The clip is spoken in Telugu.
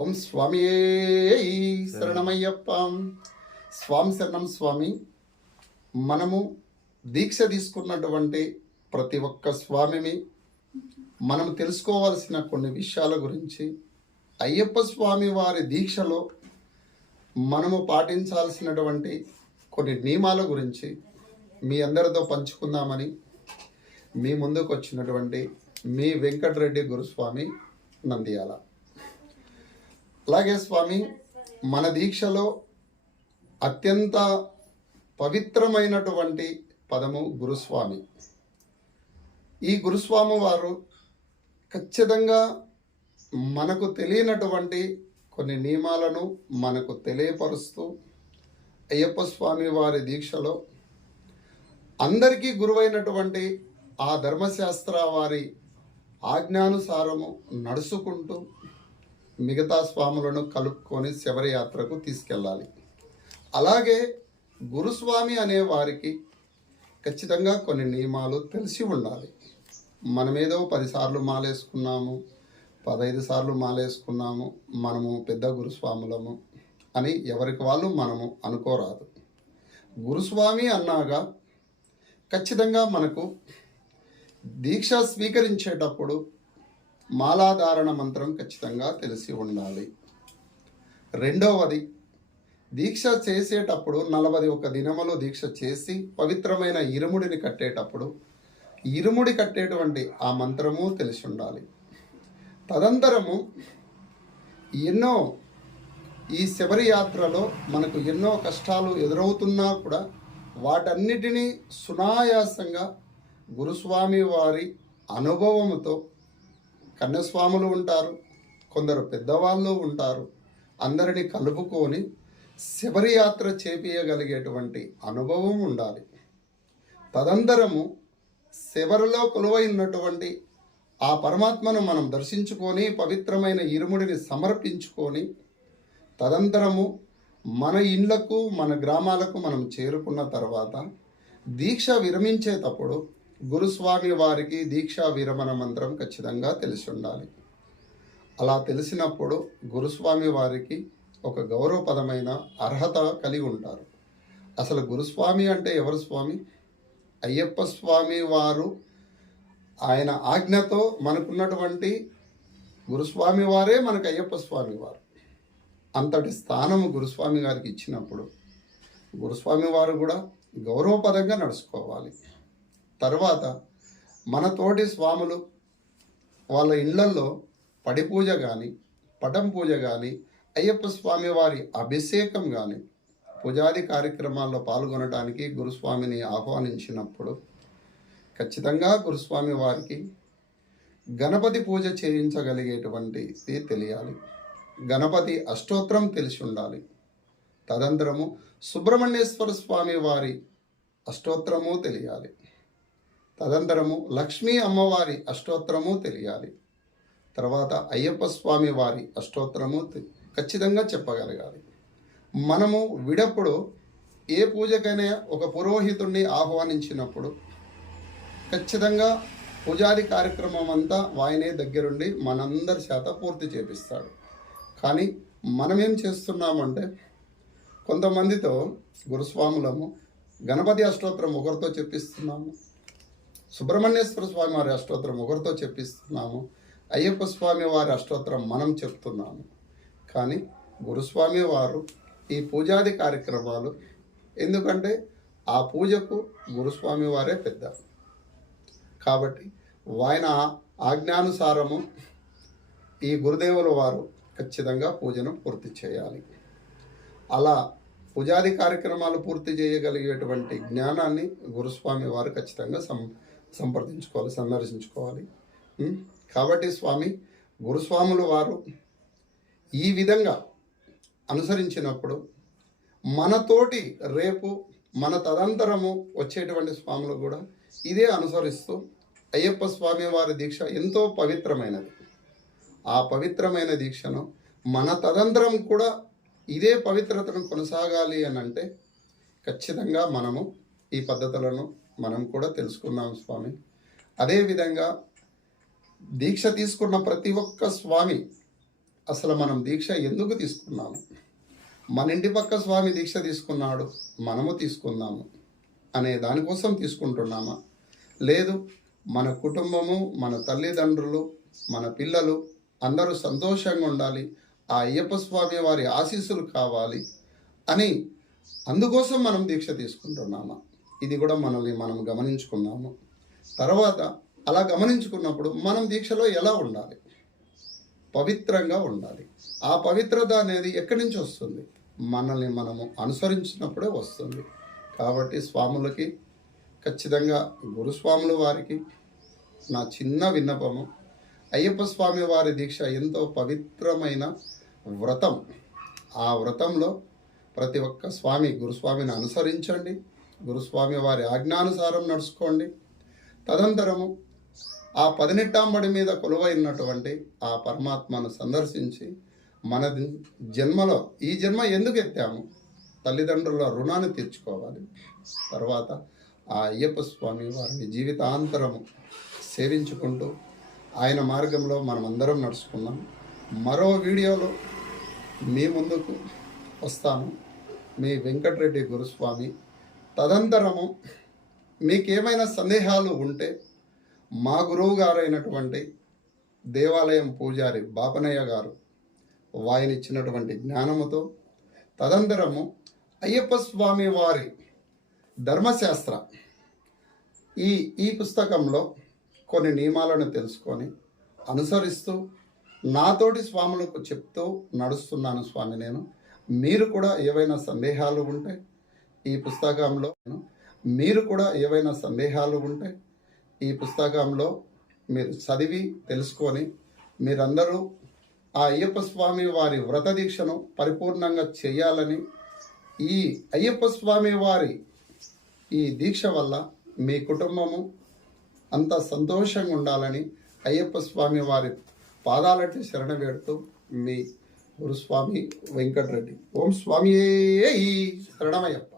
ఓం స్వామి శరణమయ్యప్ప. స్వామి శరణం స్వామి మనము దీక్ష తీసుకున్నటువంటి ప్రతి ఒక్క స్వామిని మనం తెలుసుకోవాల్సిన కొన్ని విషయాల గురించి అయ్యప్ప స్వామి వారి దీక్షలో మనము పాటించాల్సినటువంటి కొన్ని నియమాల గురించి మీ అందరితో పంచుకుందామని మీ ముందుకు వచ్చినటువంటి మీ వెంకటరెడ్డి గురుస్వామి నంద్యాల. అలాగే స్వామి మన దీక్షలో అత్యంత పవిత్రమైనటువంటి పదము గురుస్వామి. ఈ గురుస్వామి వారు ఖచ్చితంగా మనకు తెలియనటువంటి కొన్ని నియమాలను మనకు తెలియపరుస్తూ అయ్యప్ప స్వామి వారి దీక్షలో అందరికీ గురువైనటువంటి ఆ ధర్మశాస్త్ర వారి ఆజ్ఞానుసారము నడుచుకుంటూ మిగతా స్వాములను కలుపుకొని శబరయాత్రకు తీసుకెళ్ళాలి. అలాగే గురుస్వామి అనే వారికి ఖచ్చితంగా కొన్ని నియమాలు తెలిసి ఉండాలి. మనమేదో పదిసార్లు మాలేసుకున్నాము పదహైదు సార్లు మాలేసుకున్నాము మనము పెద్ద గురుస్వాములము అని ఎవరికి వాళ్ళు మనము అనుకోరాదు. గురుస్వామి అన్నాగా ఖచ్చితంగా మనకు దీక్ష స్వీకరించేటప్పుడు మాలాధారణ మంత్రం ఖచ్చితంగా తెలిసి ఉండాలి. రెండవది దీక్ష చేసేటప్పుడు నలభై ఒక దినములు దీక్ష చేసి పవిత్రమైన ఇరుముడిని కట్టేటప్పుడు ఇరుముడి కట్టేటువంటి ఆ మంత్రము తెలిసి ఉండాలి. తదంతరము ఎన్నో ఈ శబరి యాత్రలో మనకు ఎన్నో కష్టాలు ఎదురవుతున్నా కూడా వాటన్నిటినీ సునాయాసంగా గురుస్వామి వారి అనుభవముతో కన్యస్వాములు ఉంటారు కొందరు పెద్దవాళ్ళు ఉంటారు. అందరిని కలుపుకొని శబరియాత్ర చేపియగలిగేటువంటి అనుభవం ఉండాలి. తదంతరము శబరిలో కొలువైనటువంటి ఆ పరమాత్మను మనం దర్శించుకొని పవిత్రమైన ఇరుముడిని సమర్పించుకొని తదంతరము మన ఇండ్లకు మన గ్రామాలకు మనం చేరుకున్న తర్వాత దీక్ష విరమించేటప్పుడు గురుస్వామి వారికి దీక్షా విరమణ మంత్రం ఖచ్చితంగా తెలిసి ఉండాలి అలా తెలిసినప్పుడు గురుస్వామి వారికి ఒక గౌరవపదమైన అర్హత కలిగి ఉంటారు. అసలు గురుస్వామి అంటే ఎవరు స్వామి? అయ్యప్ప స్వామి వారు ఆయన ఆజ్ఞతో మనకున్నటువంటి గురుస్వామి వారే మనకు అయ్యప్ప స్వామి వారు. అంతటి స్థానము గురుస్వామి గారికి ఇచ్చినప్పుడు గురుస్వామి వారు కూడా గౌరవపదంగా నడుచుకోవాలి. తర్వాత మన తోటి స్వాములు వాళ్ళ ఇళ్ళల్లో పడి పూజ కానీ పటం పూజ కానీ అయ్యప్ప స్వామి వారి అభిషేకం కానీ పూజాది కార్యక్రమాల్లో పాల్గొనడానికి గురుస్వామిని ఆహ్వానించినప్పుడు ఖచ్చితంగా గురుస్వామి వారికి గణపతి పూజ చేయించగలిగేటువంటిది తెలియాలి. గణపతి అష్టోత్తరం తెలిసి ఉండాలి. తదంతరము సుబ్రహ్మణ్యేశ్వర స్వామి వారి అష్టోత్తరము తెలియాలి. తదంతరము లక్ష్మీ అమ్మవారి అష్టోత్తరము తెలియాలి. తర్వాత అయ్యప్ప స్వామి వారి అష్టోత్తరము ఖచ్చితంగా చెప్పగలగాలి. మనము విడప్పుడు ఏ పూజకైనా ఒక పురోహితుడిని ఆహ్వానించినప్పుడు ఖచ్చితంగా పూజారి కార్యక్రమం అంతా వాయనే దగ్గరుండి మనందరి చేత పూర్తి చేపిస్తాడు. కానీ మనమేం చేస్తున్నామంటే కొంతమందితో గురుస్వాములము గణపతి అష్టోత్తరం ఒకరితో చెప్పిస్తున్నాము. సుబ్రహ్మణ్యేశ్వర స్వామి వారి అష్టోత్తరం ఒకరితో చెప్పిస్తున్నాము. అయ్యప్ప స్వామి వారి అష్టోత్తరం మనం చెప్తున్నాము. కానీ గురుస్వామి వారు ఈ పూజాది కార్యక్రమాలు ఎందుకంటే ఆ పూజకు గురుస్వామి వారే పెద్ద. కాబట్టి ఆయన ఆజ్ఞానుసారము ఈ గురుదేవుల వారు ఖచ్చితంగా పూజను పూర్తి చేయాలి. అలా పూజాది కార్యక్రమాలు పూర్తి చేయగలిగేటువంటి జ్ఞానాన్ని గురుస్వామి వారు ఖచ్చితంగా సం సంప్రదించుకోవాలి సందర్శించుకోవాలి. కాబట్టి స్వామి గురుస్వాములు వారు ఈ విధంగా అనుసరించినప్పుడు మనతోటి రేపు మన తదంతరము వచ్చేటువంటి స్వాములు కూడా ఇదే అనుసరిస్తూ అయ్యప్ప స్వామి వారి దీక్ష ఎంతో పవిత్రమైనది. ఆ పవిత్రమైన దీక్షను మన తదంతరం కూడా ఇదే పవిత్రతను కొనసాగాలి అని అంటే ఖచ్చితంగా మనము ఈ పద్ధతులను మనం కూడా తెలుసుకుందాం స్వామి. అదేవిధంగా దీక్ష తీసుకున్న ప్రతి ఒక్క స్వామి అసలు మనం దీక్ష ఎందుకు తీసుకున్నాము? మన ఇంటి పక్క స్వామి దీక్ష తీసుకున్నాడు మనము తీసుకుందాము అనే దానికోసం తీసుకుంటున్నామా? లేదు మన కుటుంబము మన తల్లిదండ్రులు మన పిల్లలు అందరూ సంతోషంగా ఉండాలి ఆ అయ్యప్ప స్వామి వారి ఆశీస్సులు కావాలి అని అందుకోసం మనం దీక్ష తీసుకుంటున్నామా? ఇది కూడా మనల్ని మనం గమనించుకున్నాము. తర్వాత అలా గమనించుకున్నప్పుడు మనం దీక్షలో ఎలా ఉండాలి? పవిత్రంగా ఉండాలి. ఆ పవిత్రత అనేది ఎక్కడి నుంచి వస్తుంది? మనల్ని మనము అనుసరించినప్పుడే వస్తుంది. కాబట్టి స్వాములకి ఖచ్చితంగా గురుస్వాముల వారికి నా చిన్న విన్నపము అయ్యప్ప స్వామి వారి దీక్ష ఎంతో పవిత్రమైన వ్రతం. ఆ వ్రతంలో ప్రతి ఒక్క స్వామి గురుస్వామిని అనుసరించండి. గురుస్వామి వారి ఆజ్ఞానుసారం నడుచుకోండి. తదనంతరము ఆ పదినెట్టాంబడి మీద కొలువైనటువంటి ఆ పరమాత్మను సందర్శించి మన జన్మలో ఈ జన్మ ఎందుకు ఎత్తాము? తల్లిదండ్రుల రుణాన్ని తీర్చుకోవాలి. తర్వాత ఆ అయ్యప్ప స్వామి వారిని జీవితాంతరము సేవించుకుంటూ ఆయన మార్గంలో మనం అందరం నడుచుకున్నాం మరో వీడియోలో మీ ముందుకు వస్తాను. మీ వెంకటరెడ్డి గురుస్వామి తదంతరము మీకేమైనా సందేహాలు ఉంటే మా గురువు గారైనటువంటి దేవాలయం పూజారి బాపనయ్య గారు వాయిని ఇచ్చినటువంటి జ్ఞానముతో తదంతరము అయ్యప్ప స్వామి వారి ధర్మశాస్త్ర ఈ ఈ పుస్తకంలో కొన్ని నియమాలను తెలుసుకొని అనుసరిస్తూ నాతోటి స్వాములకు చెప్తూ నడుస్తున్నాను స్వామి నేను. మీరు కూడా ఏవైనా సందేహాలు ఉంటే ఈ పుస్తకంలో మీరు కూడా ఏవైనా సందేహాలు ఉంటే ఈ పుస్తకంలో మీరు చదివి తెలుసుకొని మీరందరూ ఆ అయ్యప్ప స్వామి వారి వ్రత దీక్షను పరిపూర్ణంగా చేయాలని ఈ అయ్యప్ప స్వామి వారి ఈ దీక్ష వల్ల మీ కుటుంబము అంత సంతోషంగా ఉండాలని అయ్యప్ప స్వామి వారి పాదాలటి శరణ వేడుతూ మీ గురుస్వామి వెంకటరెడ్డి. ఓం స్వామి శరణమయ్యప్ప.